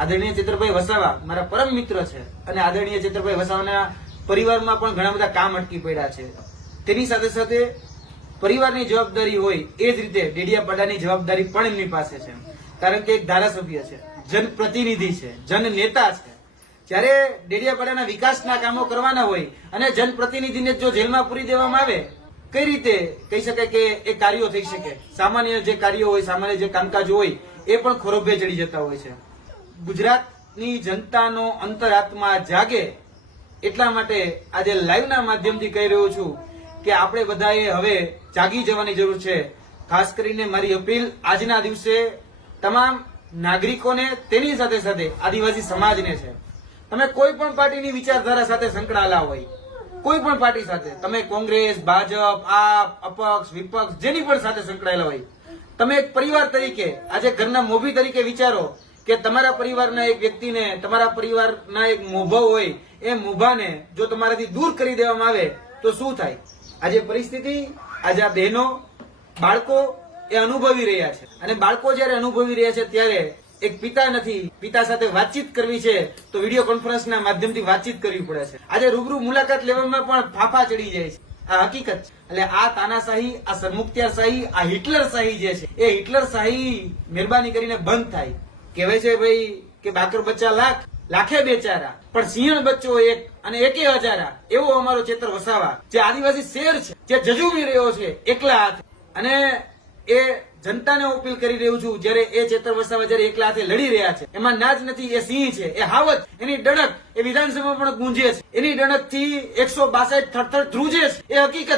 આદરણીય ચેતરભાઈ વસાવા મારા પરમ મિત્ર છે અને આદરણીય ચેતરભાઈ વસાવાના પરિવારમાં પણ ઘણા બધા કામ અટકી પડ્યા છે. તેની સાથે સાથે પરિવારની જવાબદારી હોય એ જ રીતે ડેડિયાપાડાની જવાબદારી પણ એમની પાસે છે. કારણ કે એક ધારાસભ્ય છે, જનપ્રતિનિધિ છે, જનનેતા છે. જ્યારે ડેડિયાપાડાના વિકાસના કામો કરવાના હોય અને જનપ્રતિનિધિને જો જેલમાં પૂરી દેવામાં આવે, કઈ રીતે કહી શકાય કે એ કાર્યો થઈ શકે? સામાન્ય જે કાર્યો હોય, સામાન્ય જે કામકાજ હોય એ પણ ખોરભે ચડી જતા હોય છે. ગુજરાતની જનતાનો અંતરાત્મા જાગે એટલા માટે આજે લાઈવના માધ્યમથી કહી રહ્યો છું કે આપણે બધાએ હવે જાગી જવાની જરૂર છે. ખાસ કરીને મારી અપીલ આજના દિવસે તમામ નાગરિકોને, તેની સાથે સાથે આદિવાસી સમાજને છે. તમે કોઈ પણ પાર્ટીની વિચારધારા સાથે સંકળાયેલા હોય, કોઈ પણ પાર્ટી સાથે, તમે કોંગ્રેસ, ભાજપ, આપ, અપક્ષ, વિપક્ષ, જેની પણ સાથે સંકળાયેલા હોય, તમે એક પરિવાર તરીકે આજે ઘરના મોભી તરીકે વિચારો કે તમારા પરિવારના એક વ્યક્તિને, તમારા પરિવારના એક મોભો હોય, એ મોભાને જો તમારાથી દૂર કરી દેવામાં આવે તો શું થાય? આજે પરિસ્થિતિ, આજે આ બહેનો, બાળકો એ અનુભવી રહ્યા છે. અને બાળકો જયારે અનુભવી રહ્યા છે ત્યારે એક પિતા નથી, પિતા સાથે વાતચીત કરવી છે તો વિડીયો કોન્ફરન્સના માધ્યમથી વાતચીત કરવી પડે છે. આજે રૂબરૂ મુલાકાત લેવામાં પણ ફાફા ચડી જાય છે. આ હકીકત છે. એટલે આ તાનાશાહી, આ સરમુખત્યારશાહી, આ હિટલરશાહી જે છે એ હિટલરશાહી મહેરબાની કરીને બંધ થાય. કહેવાય છે ભાઈ કે બાકર બચ્ચા લાખ, લાખે બેચારા, પણ સિંહણ બચ્ચો એક અને એકે હજારા. એવો અમારો ચેતર વસાવા, જે આદિવાસી શેર છે, જે જજુમી રહ્યો છે એકલા હાથે, અને એ જનતાને અપીલ કરી રહ્યું છું, જયારે એ ચેતર વસાવા જયારે એકલા હાથે લડી રહ્યા છે, એમાં નાજ નથી, એ સિંહ છે, એ હાવત, એની ડણક એ વિધાનસભામાં પણ ગુંજે છે, એની ડણક થી 162 થરથર ધ્રુજે છે. એ હકીકત છે.